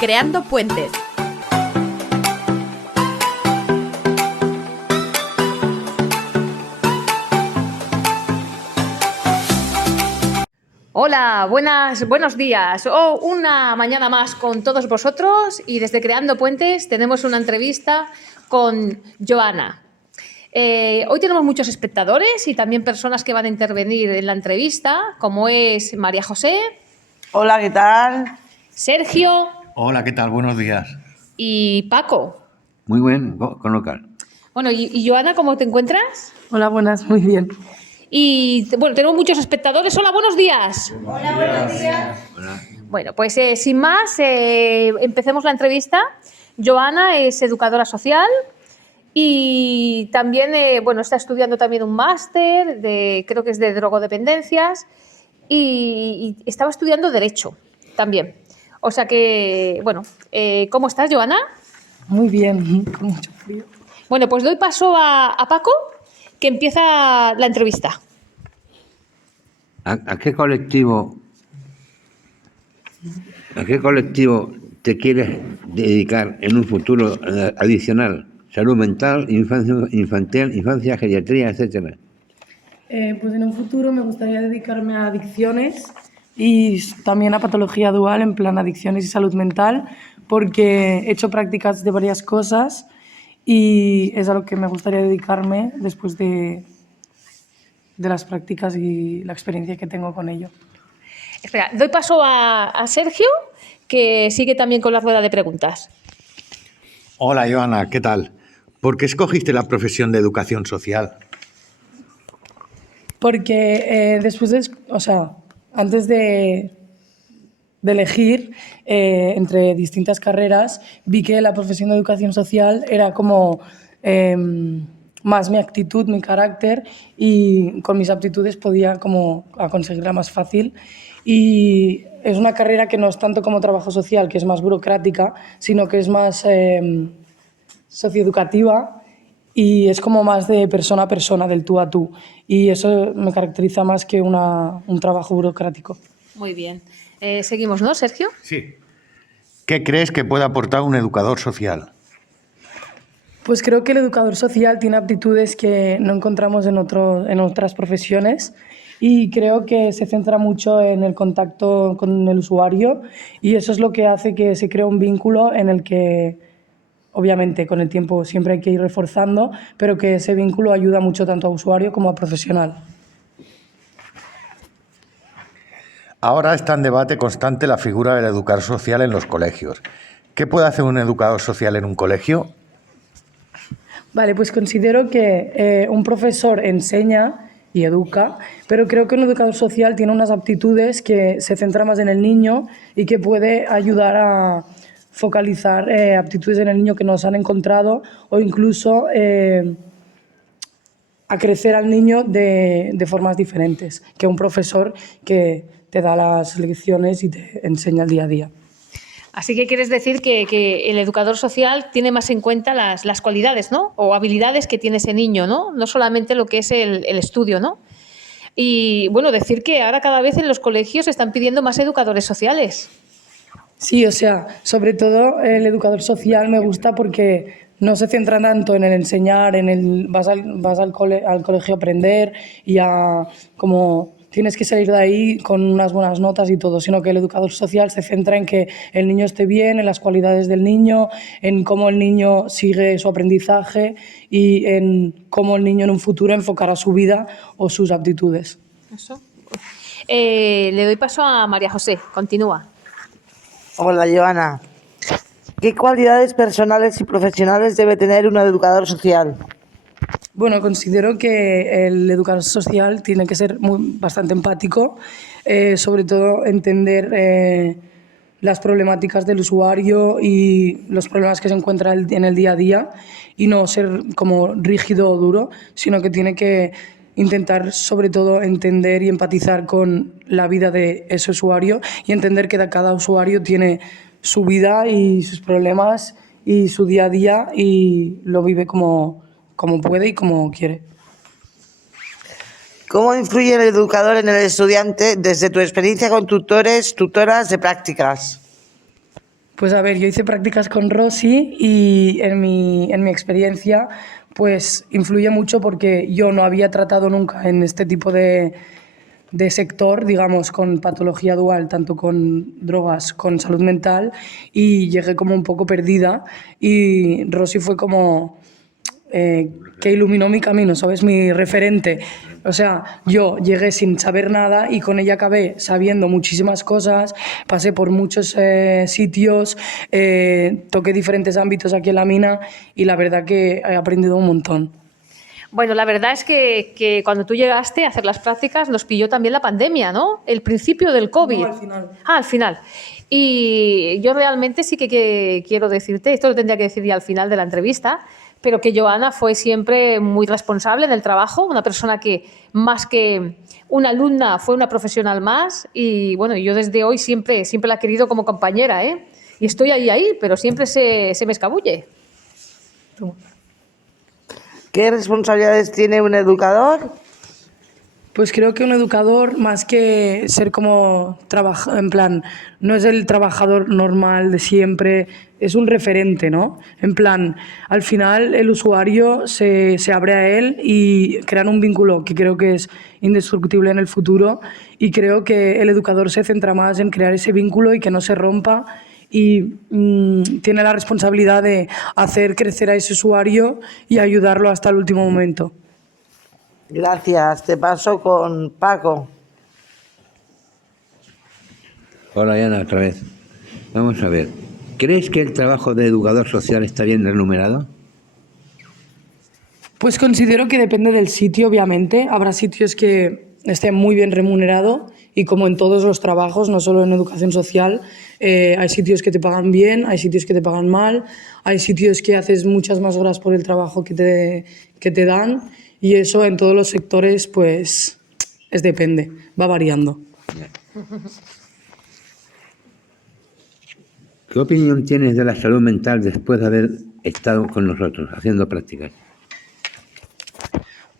Creando Puentes. Hola, buenos días. Una mañana más con todos vosotros y desde Creando Puentes tenemos una entrevista con Joana. Hoy tenemos muchos espectadores y también personas que van a intervenir en la entrevista, como es María José. Hola, ¿qué tal? Sergio. Hola, ¿qué tal? Buenos días. Y Paco. Muy bien, con local. Bueno, y Joana, ¿cómo te encuentras? Hola, buenas, muy bien. Y bueno, tenemos muchos espectadores. Hola, buenos días. Hola, buenos días. Hola. Bueno, pues sin más, empecemos la entrevista. Joana es educadora social y también está estudiando también un máster, creo que es de drogodependencias, y estaba estudiando Derecho también. O sea que, bueno, ¿cómo estás, Joana? Muy bien, con mucho frío. Bueno, pues doy paso a Paco, que empieza la entrevista. ¿A qué colectivo te quieres dedicar en un futuro adicional? Salud mental, infancia infantil, infancia, geriatría, etcétera. Pues en un futuro me gustaría dedicarme a adicciones y también a patología dual, en plan adicciones y salud mental, porque he hecho prácticas de varias cosas y es a lo que me gustaría dedicarme después de las prácticas y la experiencia que tengo con ello. Espera, doy paso a Sergio, que sigue también con la rueda de preguntas. Hola, Joana, ¿qué tal? ¿Por qué escogiste la profesión de educación social? Porque antes de elegir entre distintas carreras, vi que la profesión de educación social era como más mi actitud, mi carácter, y con mis aptitudes podía como conseguirla más fácil. Y es una carrera que no es tanto como trabajo social, que es más burocrática, sino que es más socioeducativa y es como más de persona a persona, del tú a tú. Y eso me caracteriza más que un trabajo burocrático. Muy bien. Seguimos, ¿no, Sergio? Sí. ¿Qué crees que puede aportar un educador social? Pues creo que el educador social tiene aptitudes que no encontramos en otras profesiones y creo que se centra mucho en el contacto con el usuario y eso es lo que hace que se cree un vínculo en el que, obviamente, con el tiempo siempre hay que ir reforzando, pero que ese vínculo ayuda mucho tanto a usuario como a profesional. Ahora está en debate constante la figura del educador social en los colegios. ¿Qué puede hacer un educador social en un colegio? Vale, pues considero que un profesor enseña y educa, pero creo que un educador social tiene unas aptitudes que se centra más en el niño y que puede ayudar a focalizar aptitudes en el niño que no se han encontrado o incluso a crecer al niño de formas diferentes que un profesor que te da las lecciones y te enseña el día a día. Así que quieres decir que el educador social tiene más en cuenta las cualidades, ¿no? O habilidades que tiene ese niño, ¿no? No solamente lo que es el estudio, ¿no? Y bueno, decir que ahora cada vez en los colegios se están pidiendo más educadores sociales. Sí, o sea, sobre todo el educador social me gusta porque no se centra tanto en el enseñar, vas al colegio a aprender y como tienes que salir de ahí con unas buenas notas y todo, sino que el educador social se centra en que el niño esté bien, en las cualidades del niño, en cómo el niño sigue su aprendizaje y en cómo el niño en un futuro enfocará su vida o sus aptitudes. Eso. Le doy paso a María José. Continúa. Hola, Joana. ¿Qué cualidades personales y profesionales debe tener un educador social? Bueno, considero que el educador social tiene que ser bastante empático, sobre todo entender las problemáticas del usuario y los problemas que se encuentra en el día a día y no ser como rígido o duro, sino que tiene que intentar sobre todo entender y empatizar con la vida de ese usuario y entender que cada usuario tiene su vida y sus problemas y su día a día y lo vive como puede y como quiere. ¿Cómo influye el educador en el estudiante desde tu experiencia con tutores, tutoras de prácticas? Pues a ver, yo hice prácticas con Rosy y en mi experiencia pues influye mucho porque yo no había tratado nunca en este tipo de sector, digamos, con patología dual, tanto con drogas, con salud mental, y llegué como un poco perdida y Rosy fue como que iluminó mi camino, ¿sabes? Mi referente. O sea, yo llegué sin saber nada y con ella acabé sabiendo muchísimas cosas, pasé por muchos sitios, toqué diferentes ámbitos aquí en la mina y la verdad que he aprendido un montón. Bueno, la verdad es que cuando tú llegaste a hacer las prácticas nos pilló también la pandemia, ¿no? El principio del COVID. No, al final. Ah, al final. Y yo realmente sí que quiero decirte, esto lo tendría que decir ya al final de la entrevista, pero que Joana fue siempre muy responsable en el trabajo, una persona que más que una alumna fue una profesional más y bueno, yo desde hoy siempre la he querido como compañera, ¿eh? Y estoy ahí, pero siempre se me escabulle. Tú. ¿Qué responsabilidades tiene un educador? Pues creo que un educador, más que ser como en plan, no es el trabajador normal de siempre, es un referente, ¿no? En plan, al final el usuario se abre a él y crean un vínculo que creo que es indestructible en el futuro y creo que el educador se centra más en crear ese vínculo y que no se rompa y tiene la responsabilidad de hacer crecer a ese usuario y ayudarlo hasta el último momento. Gracias. Te paso con Paco. Hola, Yana, otra vez. Vamos a ver. ¿Crees que el trabajo de educador social está bien remunerado? Pues considero que depende del sitio, obviamente. Habrá sitios que estén muy bien remunerado y como en todos los trabajos, no solo en educación social, hay sitios que te pagan bien, hay sitios que te pagan mal, hay sitios que haces muchas más horas por el trabajo que te dan y eso en todos los sectores pues depende, va variando. ¿Qué opinión tienes de la salud mental después de haber estado con nosotros haciendo prácticas?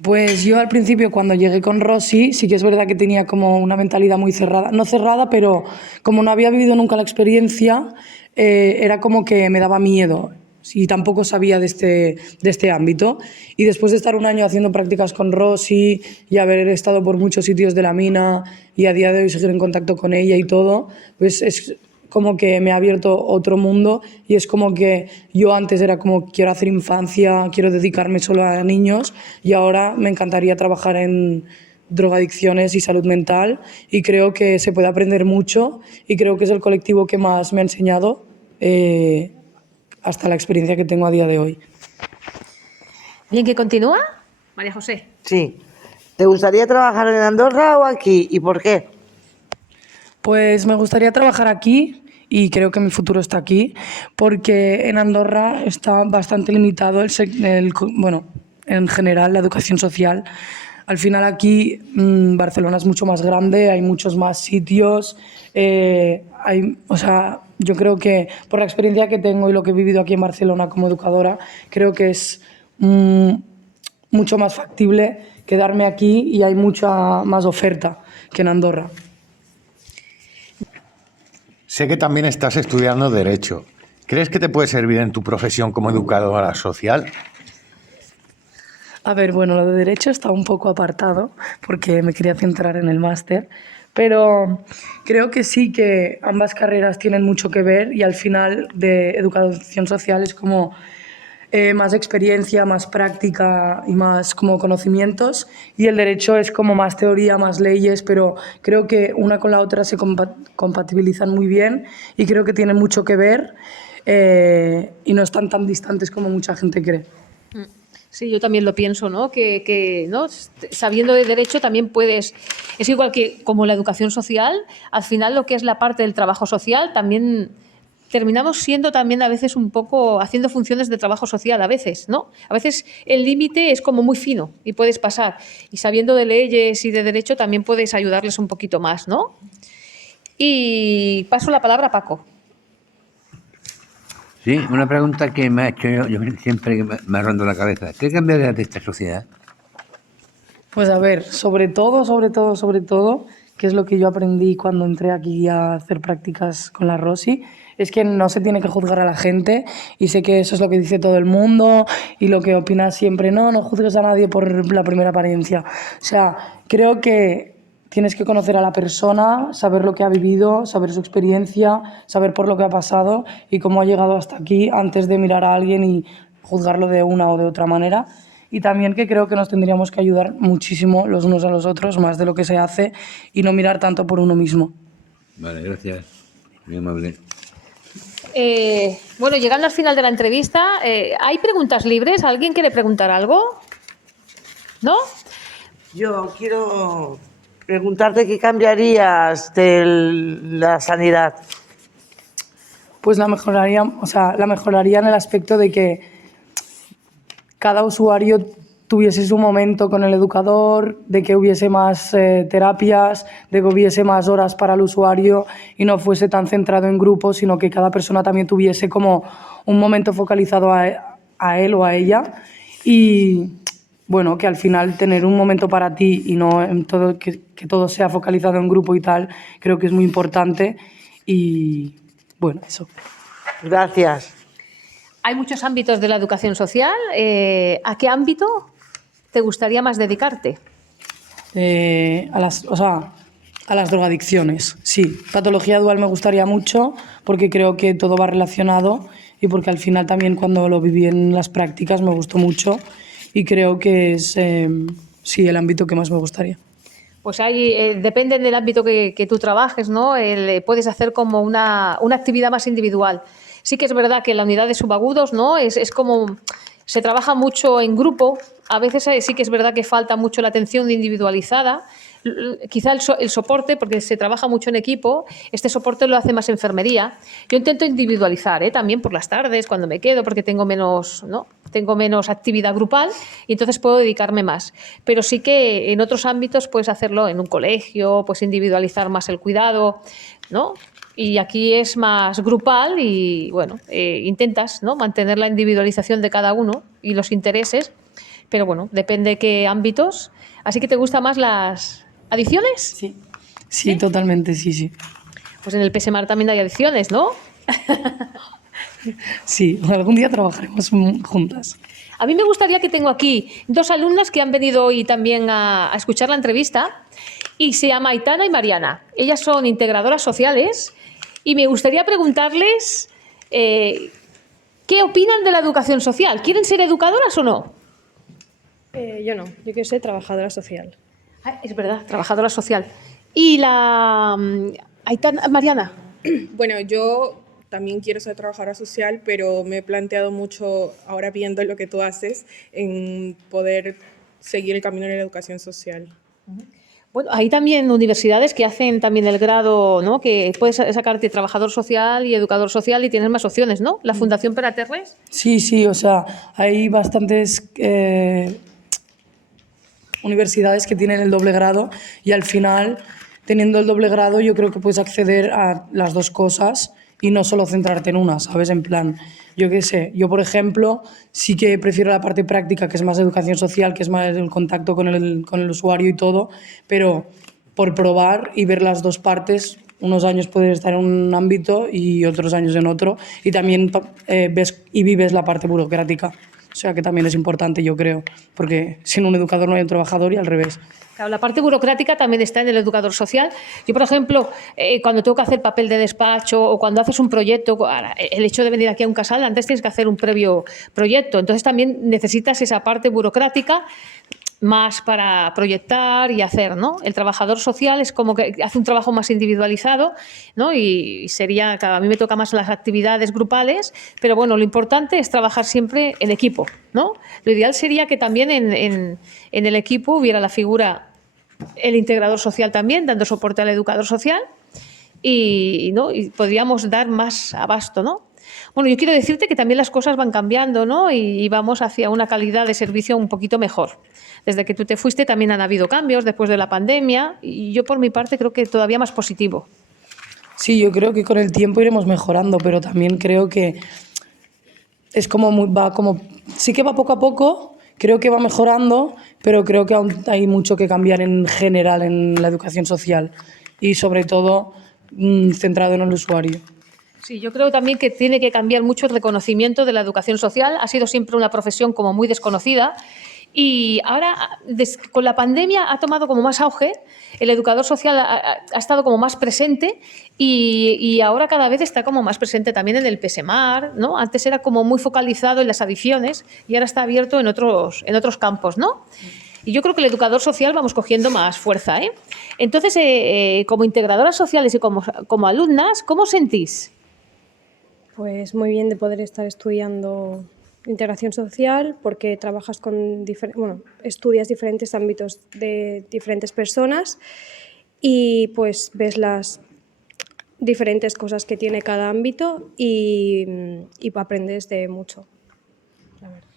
Pues yo al principio cuando llegué con Rosy sí que es verdad que tenía como una mentalidad muy cerrada, no cerrada, pero como no había vivido nunca la experiencia, era como que me daba miedo y tampoco sabía de este ámbito. Y después de estar un año haciendo prácticas con Rosy y haber estado por muchos sitios de la mina y a día de hoy seguir en contacto con ella y todo, pues es como que me ha abierto otro mundo y es como que yo antes era como quiero hacer infancia, quiero dedicarme solo a niños y ahora me encantaría trabajar en drogadicciones y salud mental y creo que se puede aprender mucho y creo que es el colectivo que más me ha enseñado hasta la experiencia que tengo a día de hoy. Bien, ¿que continúa? María José. Sí. ¿Te gustaría trabajar en Andorra o aquí y por qué? Pues me gustaría trabajar aquí y creo que mi futuro está aquí porque en Andorra está bastante limitado bueno, en general la educación social. Al final aquí Barcelona es mucho más grande, hay muchos más sitios, o sea, yo creo que por la experiencia que tengo y lo que he vivido aquí en Barcelona como educadora, creo que es mucho más factible quedarme aquí y hay mucha más oferta que en Andorra. Sé que también estás estudiando Derecho. ¿Crees que te puede servir en tu profesión como educadora social? A ver, bueno, lo de Derecho está un poco apartado porque me quería centrar en el máster, pero creo que sí que ambas carreras tienen mucho que ver y al final de educación social es como más experiencia, más práctica y más como conocimientos y el Derecho es como más teoría, más leyes, pero creo que una con la otra se compatibilizan muy bien y creo que tienen mucho que ver y no están tan distantes como mucha gente cree. Sí, yo también lo pienso, ¿no? Que ¿no? Sabiendo de Derecho también puedes... Es igual que como la educación social, al final lo que es la parte del trabajo social también terminamos siendo también a veces un poco haciendo funciones de trabajo social, a veces, ¿no? A veces el límite es como muy fino y puedes pasar. Y sabiendo de leyes y de Derecho también puedes ayudarles un poquito más, ¿no? Y paso la palabra a Paco. Sí, una pregunta que me ha hecho yo siempre me ha rondado la cabeza. ¿Qué cambiarías de esta sociedad? Pues a ver, sobre todo, que es lo que yo aprendí cuando entré aquí a hacer prácticas con la Rosy, es que no se tiene que juzgar a la gente, y sé que eso es lo que dice todo el mundo y lo que opina siempre, no juzgues a nadie por la primera apariencia. O sea, creo que tienes que conocer a la persona, saber lo que ha vivido, saber su experiencia, saber por lo que ha pasado y cómo ha llegado hasta aquí antes de mirar a alguien y juzgarlo de una o de otra manera. Y también que creo que nos tendríamos que ayudar muchísimo los unos a los otros, más de lo que se hace, y no mirar tanto por uno mismo. Vale, gracias. Muy amable. Bueno, llegando al final de la entrevista, ¿hay preguntas libres? ¿Alguien quiere preguntar algo? ¿No? Yo quiero preguntarte qué cambiarías de la sanidad. Pues la mejoraría en el aspecto de que cada usuario tuviese su momento con el educador, de que hubiese más terapias, de que hubiese más horas para el usuario y no fuese tan centrado en grupos, sino que cada persona también tuviese como un momento focalizado a él o a ella. Y bueno, que al final tener un momento para ti y no en todo, que todo sea focalizado en grupo y tal, creo que es muy importante. Y bueno, eso. Gracias. Hay muchos ámbitos de la educación social. ¿A qué ámbito te gustaría más dedicarte? A las drogadicciones, sí. Patología dual me gustaría mucho porque creo que todo va relacionado y porque al final también cuando lo viví en las prácticas me gustó mucho y creo que es sí, el ámbito que más me gustaría. Pues ahí depende del ámbito que tú trabajes, ¿no? Puedes hacer como una actividad más individual. Sí que es verdad que en la unidad de subagudos, ¿no? Es como se trabaja mucho en grupo. A veces sí que es verdad que falta mucho la atención individualizada. Quizá el soporte, porque se trabaja mucho en equipo, este soporte lo hace más enfermería. Yo intento individualizar, también por las tardes, cuando me quedo, porque tengo menos, ¿no? Tengo menos actividad grupal y entonces puedo dedicarme más. Pero sí que en otros ámbitos puedes hacerlo en un colegio, pues individualizar más el cuidado, ¿no? Y aquí es más grupal y, bueno, intentas, ¿no? Mantener la individualización de cada uno y los intereses, pero bueno, depende de qué ámbitos. ¿Así que te gustan más las adicciones? Sí, sí, totalmente, sí. Pues en el PSMAR también hay adicciones, ¿no? Sí, algún día trabajaremos juntas. A mí me gustaría que tengo aquí dos alumnas que han venido hoy también a escuchar la entrevista y se llama Aitana y Mariana. Ellas son integradoras sociales y me gustaría preguntarles ¿qué opinan de la educación social? ¿Quieren ser educadoras o no? Yo no, yo quiero ser trabajadora social. Es verdad, trabajadora social. Y la Aitana, Mariana. Bueno, yo también quiero ser trabajadora social, pero me he planteado mucho, ahora viendo lo que tú haces, en poder seguir el camino de la educación social. Bueno, hay también universidades que hacen también el grado, ¿no? Que puedes sacarte trabajador social y educador social y tienes más opciones, ¿no? La Fundación Peraterres. Sí, o sea, hay bastantes universidades que tienen el doble grado y al final, teniendo el doble grado, yo creo que puedes acceder a las dos cosas y no solo centrarte en una, ¿sabes? En plan, yo qué sé, yo por ejemplo sí que prefiero la parte práctica, que es más educación social, que es más el contacto con el usuario y todo, pero por probar y ver las dos partes, unos años puedes estar en un ámbito y otros años en otro, y también ves y vives la parte burocrática. O sea que también es importante, yo creo, porque sin un educador no hay un trabajador y al revés. Claro, la parte burocrática también está en el educador social. Yo, por ejemplo, cuando tengo que hacer papel de despacho o cuando haces un proyecto, el hecho de venir aquí a un casal, antes tienes que hacer un previo proyecto. Entonces también necesitas esa parte burocrática más para proyectar y hacer, ¿no? El trabajador social es como que hace un trabajo más individualizado, ¿no? Y sería, claro, a mí me toca más las actividades grupales, pero bueno, lo importante es trabajar siempre en equipo, ¿no? Lo ideal sería que también en el equipo hubiera la figura, el integrador social también, dando soporte al educador social y podríamos dar más abasto, ¿no? Bueno, yo quiero decirte que también las cosas van cambiando, ¿no? Y vamos hacia una calidad de servicio un poquito mejor. Desde que tú te fuiste también han habido cambios después de la pandemia y yo por mi parte creo que todavía más positivo. Sí, yo creo que con el tiempo iremos mejorando, pero también creo que es como sí que va poco a poco, creo que va mejorando, pero creo que aún hay mucho que cambiar en general en la educación social y sobre todo centrado en el usuario. Sí, yo creo también que tiene que cambiar mucho el reconocimiento de la educación social. Ha sido siempre una profesión como muy desconocida y ahora con la pandemia ha tomado como más auge. El educador social ha estado como más presente y ahora cada vez está como más presente también en el PSMAR, ¿no? Antes era como muy focalizado en las adicciones y ahora está abierto en otros campos, ¿no? Y yo creo que el educador social vamos cogiendo más fuerza, ¿eh? Entonces, como integradoras sociales y como alumnas, ¿cómo os sentís? Pues muy bien de poder estar estudiando integración social porque trabajas con estudias diferentes ámbitos de diferentes personas y pues ves las diferentes cosas que tiene cada ámbito y aprendes de mucho.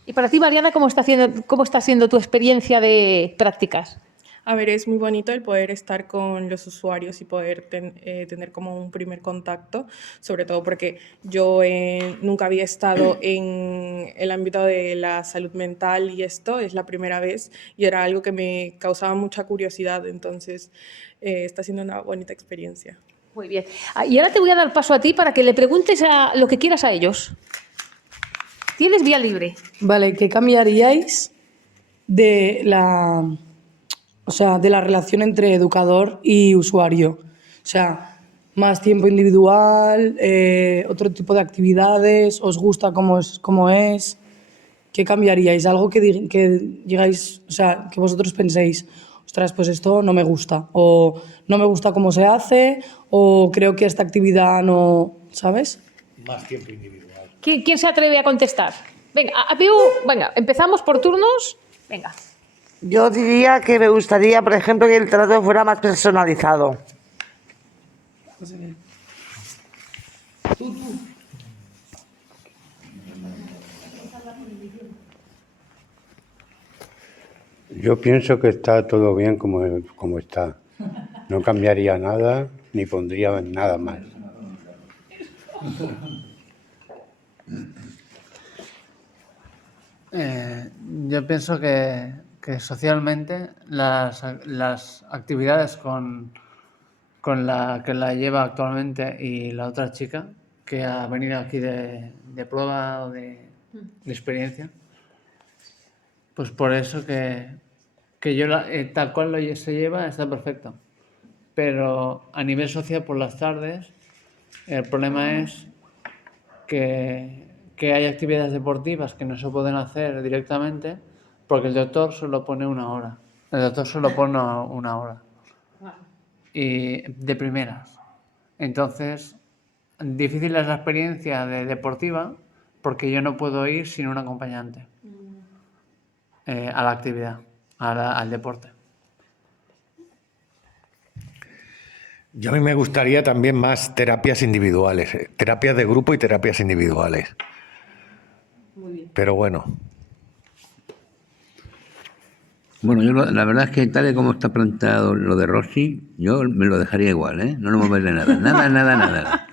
Y para ti, Mariana, ¿cómo está siendo tu experiencia de prácticas? A ver, es muy bonito el poder estar con los usuarios y poder tener como un primer contacto, sobre todo porque yo nunca había estado en el ámbito de la salud mental y esto es la primera vez y era algo que me causaba mucha curiosidad, entonces está siendo una bonita experiencia. Muy bien. Y ahora te voy a dar paso a ti para que le preguntes lo que quieras a ellos. Tienes vía libre. Vale, ¿qué cambiaríais de la relación entre educador y usuario? O sea, más tiempo individual, otro tipo de actividades, ¿os gusta cómo es? ¿Qué cambiaríais? Algo que digáis, o sea, que vosotros penséis, ostras, pues esto no me gusta, o no me gusta cómo se hace, o creo que esta actividad no, ¿sabes? Más tiempo individual. ¿Quién se atreve a contestar? Venga, venga, empezamos por turnos. Venga. Yo diría que me gustaría, por ejemplo, que el trato fuera más personalizado. Yo pienso que está todo bien como está. No cambiaría nada ni pondría nada más. Yo pienso que socialmente las actividades con la que la lleva actualmente y la otra chica que ha venido aquí de prueba o de experiencia, pues por eso que yo tal cual se lleva está perfecto. Pero a nivel social por las tardes el problema es que hay actividades deportivas que no se pueden hacer directamente porque el doctor solo pone una hora. El doctor solo pone una hora. Y de primeras. Entonces, difícil es la experiencia deportiva porque yo no puedo ir sin un acompañante a la actividad, al deporte. Yo a mí me gustaría también más terapias individuales, terapias de grupo y terapias individuales. Muy bien. Pero bueno. Bueno, yo la verdad es que tal y como está planteado lo de Rossi, yo me lo dejaría igual, ¿eh? No le moverle nada, nada.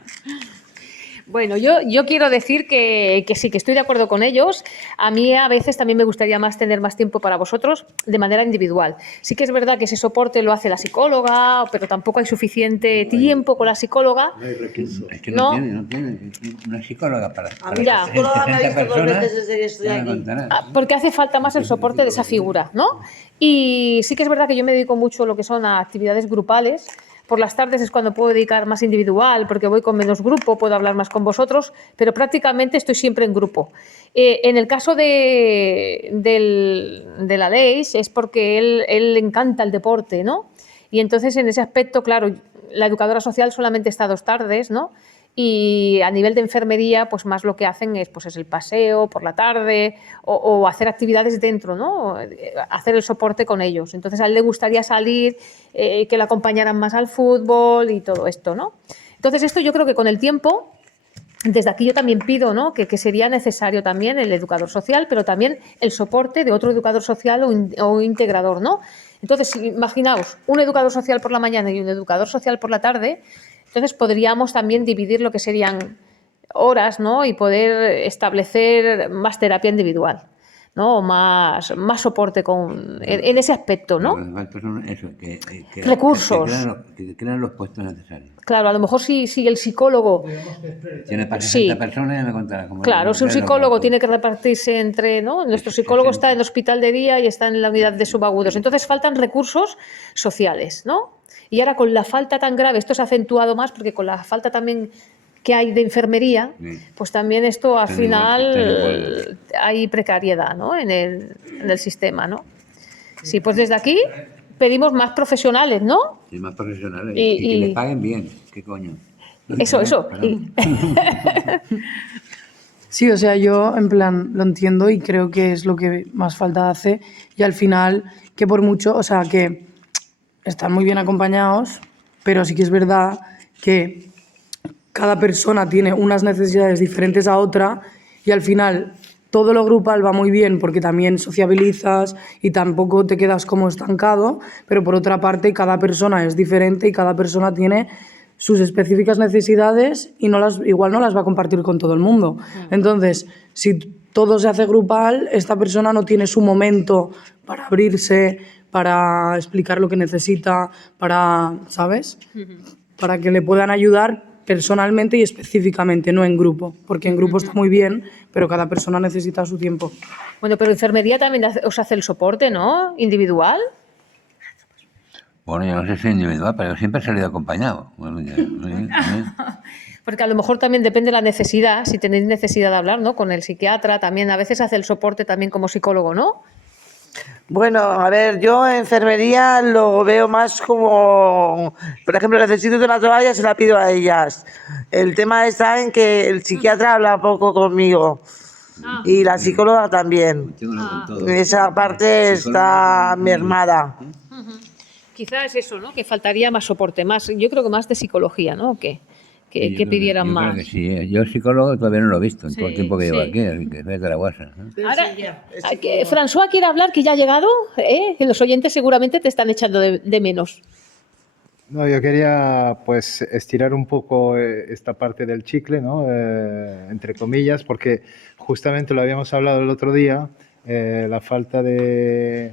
Bueno, yo quiero decir que sí, que estoy de acuerdo con ellos. A mí a veces también me gustaría tener más tiempo para vosotros de manera individual. Sí que es verdad que ese soporte lo hace la psicóloga, pero tampoco hay suficiente tiempo con la psicóloga. No hay recursos. Es que no tiene una psicóloga para Ya. 60 personas. Porque hace falta más el soporte de esa figura, ¿no? Y sí que es verdad que yo me dedico mucho a lo que son actividades grupales. Por las tardes es cuando puedo dedicar más individual, porque voy con menos grupo, puedo hablar más con vosotros, pero prácticamente estoy siempre en grupo. En el caso de Aleix es porque él le encanta el deporte, ¿no? Y entonces en ese aspecto, claro, la educadora social solamente está 2 tardes, ¿no? Y a nivel de enfermería, pues más lo que hacen es el paseo por la tarde o hacer actividades dentro, ¿no? Hacer el soporte con ellos. Entonces a él le gustaría salir, que le acompañaran más al fútbol y todo esto, ¿no? Entonces esto yo creo que con el tiempo, desde aquí yo también pido, ¿no? que sería necesario también el educador social, pero también el soporte de otro educador social o integrador, ¿no? Entonces, imaginaos, un educador social por la mañana y un educador social por la tarde. Entonces podríamos también dividir lo que serían horas, ¿no? Y poder establecer más terapia individual, ¿no? O más soporte en ese aspecto, ¿no? Lo que falta son eso, Recursos. Que crean los puestos necesarios. Claro, a lo mejor si el psicólogo... Tiene para Sí. 60 personas, ya me contará cómo. Claro, si un ya lo psicólogo calculo. tiene que repartirse entre, ¿no? Nuestro psicólogo está en el hospital de día y está en la unidad de subagudos. Entonces faltan recursos sociales, ¿no? Y ahora con la falta tan grave, esto se ha acentuado más porque con la falta también que hay de enfermería, Sí. pues también esto al Está igual, final hay precariedad, ¿no? En el sistema, ¿no? Sí, pues desde aquí pedimos más profesionales, ¿no? Sí, más profesionales. Y- Y que y- le paguen bien. ¿Qué coño? Eso. Perdón. Sí, o sea, yo en plan lo entiendo y creo que es lo que más falta hace y al final que por mucho, o sea, que están muy bien acompañados, pero sí que es verdad que cada persona tiene unas necesidades diferentes a otra y al final todo lo grupal va muy bien porque también sociabilizas y tampoco te quedas como estancado, pero por otra parte cada persona es diferente y cada persona tiene sus específicas necesidades y igual no las va a compartir con todo el mundo. Entonces, si todo se hace grupal, esta persona no tiene su momento para abrirse, para explicar lo que necesita, ¿sabes? Para que le puedan ayudar personalmente y específicamente, no en grupo, porque en grupo está muy bien, pero cada persona necesita su tiempo. Bueno, pero enfermería también os hace el soporte, ¿no? Individual. Bueno, yo no sé si es individual, pero yo siempre he salido acompañado. Bueno, Porque a lo mejor también depende de la necesidad, si tenéis necesidad de hablar, ¿no? Con el psiquiatra también, a veces hace el soporte también como psicólogo, ¿no? Bueno, a ver, yo enfermería lo veo más como, por ejemplo, necesito una toalla, se la pido a ellas. El tema está en que el psiquiatra habla poco conmigo y la psicóloga también. Esa parte está mermada. Quizás es eso, ¿no? Que faltaría más soporte, más, yo creo que más de psicología, ¿no? Que pidieran yo más. Creo que sí, ¿eh? Yo psicólogo todavía no lo he visto en todo el Sí, tiempo que llevo sí. aquí, así que soy de la guasa. Ahora, François quiere hablar, que ya ha llegado, ¿eh? Que los oyentes seguramente te están echando de menos. No, yo quería pues estirar un poco esta parte del chicle, ¿no? Entre comillas, porque justamente lo habíamos hablado el otro día, la falta de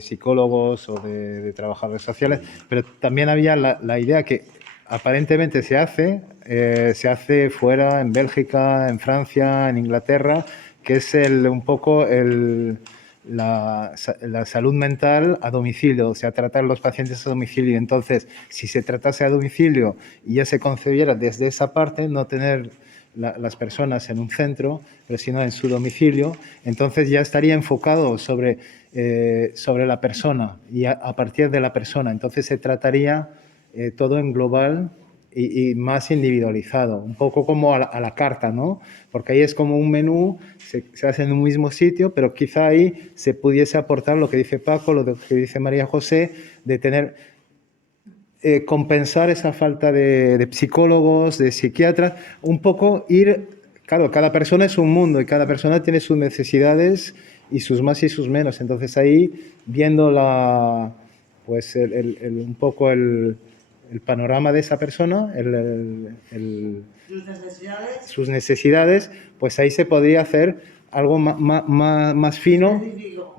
psicólogos o de trabajadores sociales, pero también había la idea que aparentemente se hace fuera, en Bélgica, en Francia, en Inglaterra, que es un poco la salud mental a domicilio, o sea, tratar los pacientes a domicilio. Entonces, si se tratase a domicilio y ya se concebiera desde esa parte, no tener las personas en un centro, pero sino en su domicilio, entonces ya estaría enfocado sobre la persona y a partir de la persona. Entonces se trataría todo en global y más individualizado, un poco como a la carta, ¿no? Porque ahí es como un menú, se hace en un mismo sitio, pero quizá ahí se pudiese aportar lo que dice Paco, lo que dice María José, de tener, compensar esa falta de psicólogos, de psiquiatras, un poco claro, cada persona es un mundo y cada persona tiene sus necesidades y sus más y sus menos, entonces ahí viendo pues un poco el panorama de esa persona, sus necesidades, pues ahí se podría hacer algo más fino,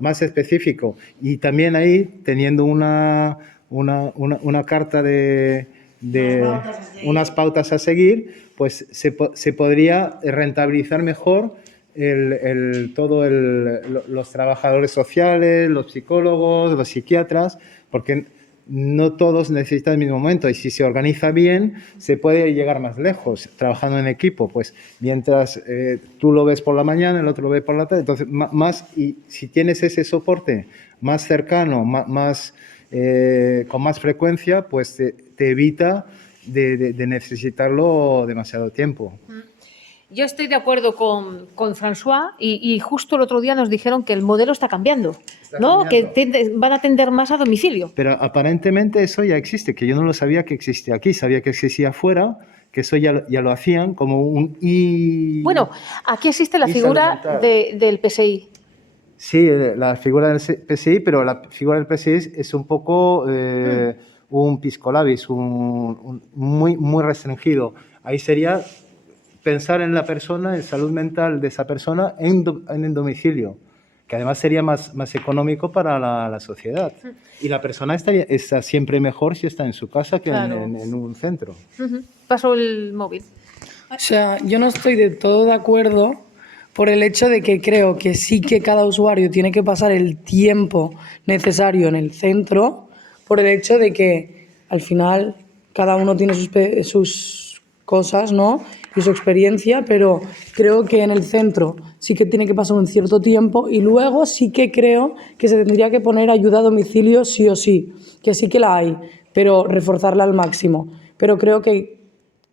más específico. Y también ahí, teniendo una carta de unas pautas a seguir, pues se podría rentabilizar mejor los trabajadores sociales, los psicólogos, los psiquiatras, porque no todos necesitan el mismo momento y si se organiza bien se puede llegar más lejos trabajando en equipo, pues mientras tú lo ves por la mañana, el otro lo ve por la tarde, entonces y si tienes ese soporte más cercano, con más frecuencia, pues te evita de necesitarlo demasiado tiempo. Yo estoy de acuerdo con François y justo el otro día nos dijeron que el modelo está cambiando, ¿no? Que van a atender más a domicilio. Pero aparentemente eso ya existe, que yo no lo sabía que existía aquí, sabía que existía afuera, que eso ya lo hacían como un... Bueno, aquí existe la figura del PSI. Sí, la figura del PSI, pero la figura del PSI es un poco un pisco labis, muy, muy restringido. Ahí sería pensar en la persona, en salud mental de esa persona en el domicilio. que además sería más económico para la sociedad. Y la persona está siempre mejor si está en su casa que Claro. en un centro. Paso el móvil. O sea, yo no estoy de todo de acuerdo por el hecho de que creo que sí que cada usuario tiene que pasar el tiempo necesario en el centro, por el hecho de que al final cada uno tiene sus cosas, ¿no? Y su experiencia, pero creo que en el centro sí que tiene que pasar un cierto tiempo y luego sí que creo que se tendría que poner ayuda a domicilio sí o sí, que sí que la hay, pero reforzarla al máximo. Pero creo que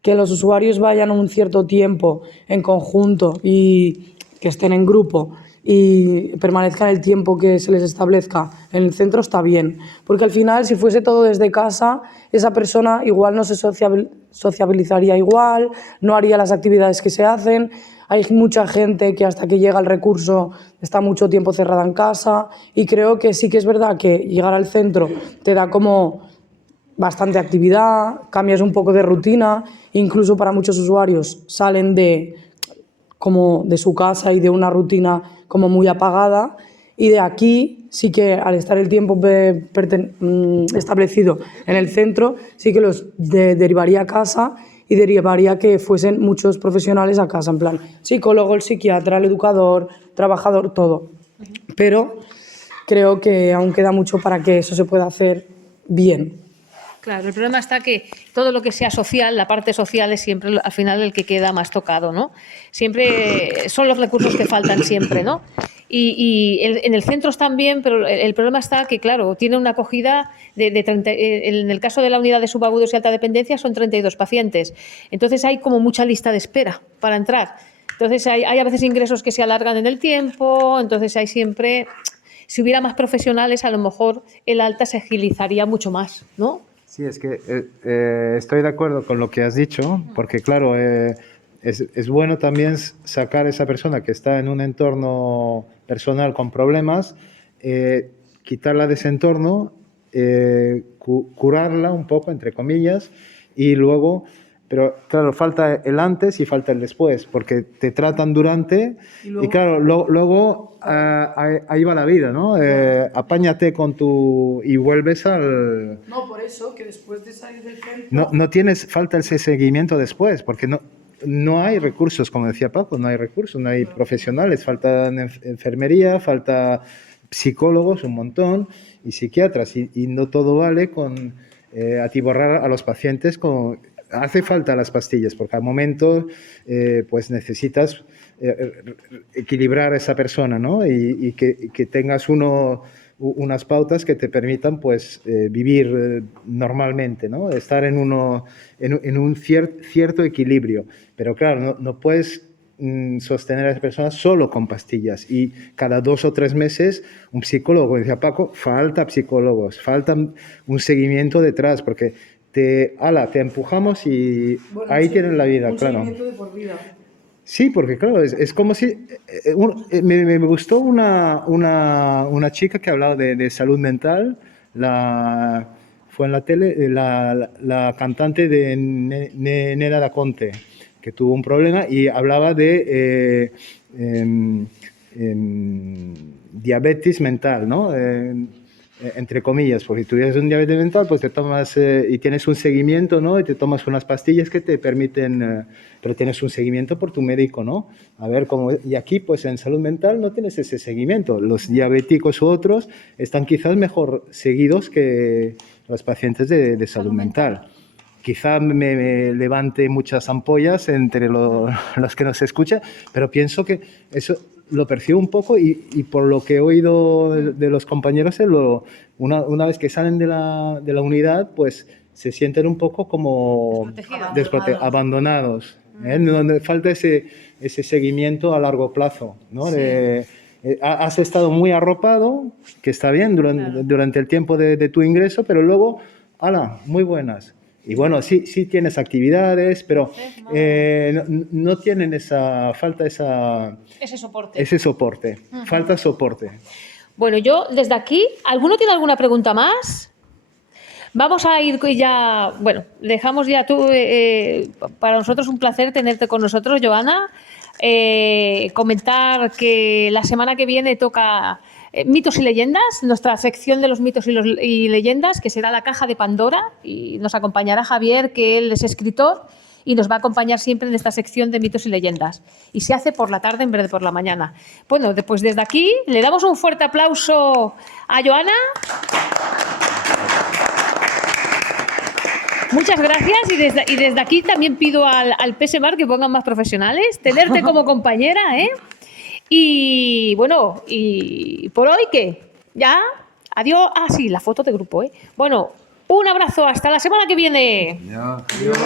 los usuarios vayan un cierto tiempo en conjunto y que estén en grupo y permanezcan el tiempo que se les establezca en el centro está bien. Porque al final, si fuese todo desde casa, esa persona igual no se sociabilizaría igual, no haría las actividades que se hacen. Hay mucha gente que hasta que llega el recurso está mucho tiempo cerrada en casa y creo que sí que es verdad que llegar al centro te da como bastante actividad, cambias un poco de rutina, incluso para muchos usuarios salen de su casa y de una rutina como muy apagada y de aquí sí que al estar el tiempo establecido en el centro sí que los derivaría a casa y derivaría que fuesen muchos profesionales a casa, en plan psicólogo, el psiquiatra, el educador, trabajador, todo. Pero creo que aún queda mucho para que eso se pueda hacer bien. Claro, el problema está que todo lo que sea social, la parte social es siempre al final el que queda más tocado, ¿no? Siempre son los recursos que faltan siempre, ¿no? Y en el centro están bien, pero el problema está que, claro, tiene una acogida de 30, en el caso de la unidad de subagudos y alta dependencia son 32 pacientes. Entonces hay como mucha lista de espera para entrar. Entonces hay a veces ingresos que se alargan en el tiempo, entonces hay siempre... Si hubiera más profesionales, a lo mejor el alta se agilizaría mucho más, ¿no? Sí, es que estoy de acuerdo con lo que has dicho, porque claro, es bueno también sacar a esa persona que está en un entorno personal con problemas, quitarla de ese entorno, curarla un poco, entre comillas, y luego, pero claro, falta el antes y falta el después, porque te tratan durante y claro, luego ahí va la vida, ¿no? Apáñate con y vuelves al... No, por eso, que después de salir del centro... No falta ese seguimiento después, porque no hay recursos, como decía Paco, no hay recursos, no hay profesionales, faltan enfermería, falta psicólogos, un montón, y psiquiatras, y no todo vale con atiborrar a los pacientes con... Hace falta las pastillas, porque al momento pues necesitas equilibrar a esa persona, ¿no? Y que tengas unas pautas que te permitan pues vivir normalmente, ¿no? Estar en un cierto equilibrio. Pero claro, no puedes sostener a esa persona solo con pastillas y cada 2 o 3 meses un psicólogo, como decía Paco, falta psicólogos, falta un seguimiento detrás, porque te empujamos y bueno, ahí tienes la vida, claro. Seguimiento de por vida. Sí, porque claro, es como si... me gustó una chica que hablaba de salud mental, fue en la tele, la cantante de Nena Da Conte, que tuvo un problema y hablaba de diabetes mental, ¿no? Entre comillas, porque si tuvieras un diabetes mental, pues te tomas y tienes un seguimiento, ¿no? Y te tomas unas pastillas que te permiten, pero tienes un seguimiento por tu médico, ¿no? A ver cómo... Y aquí, pues en salud mental no tienes ese seguimiento. Los diabéticos u otros están quizás mejor seguidos que los pacientes de salud mental. Quizá me levante muchas ampollas entre los que nos escuchan, pero pienso que eso... lo percibo un poco y por lo que he oído de los compañeros, una vez que salen de la unidad, pues se sienten un poco como abandonados, donde falta ese seguimiento a largo plazo, ¿no? Sí. Has estado muy arropado, que está bien durante el tiempo de tu ingreso, pero luego, ¡hala!, muy buenas. Y bueno, sí tienes actividades, pero no tienen ese soporte. Falta soporte. Bueno, yo desde aquí, ¿alguno tiene alguna pregunta más? Vamos a ir ya, bueno, dejamos ya tú, para nosotros un placer tenerte con nosotros, Joana. comentar que la semana que viene toca mitos y leyendas, nuestra sección de los mitos y leyendas, que será la caja de Pandora, y nos acompañará Javier, que él es escritor y nos va a acompañar siempre en esta sección de mitos y leyendas. Y se hace por la tarde en vez de por la mañana. Bueno, pues desde aquí le damos un fuerte aplauso a Joana. Muchas gracias y desde aquí también pido al PSMAR que pongan más profesionales, tenerte como compañera, ¿eh? Y bueno, y por hoy, ¿qué? ¿Ya? Adiós. Ah, sí, la foto de grupo, ¿eh? Bueno, un abrazo, hasta la semana que viene. Adiós.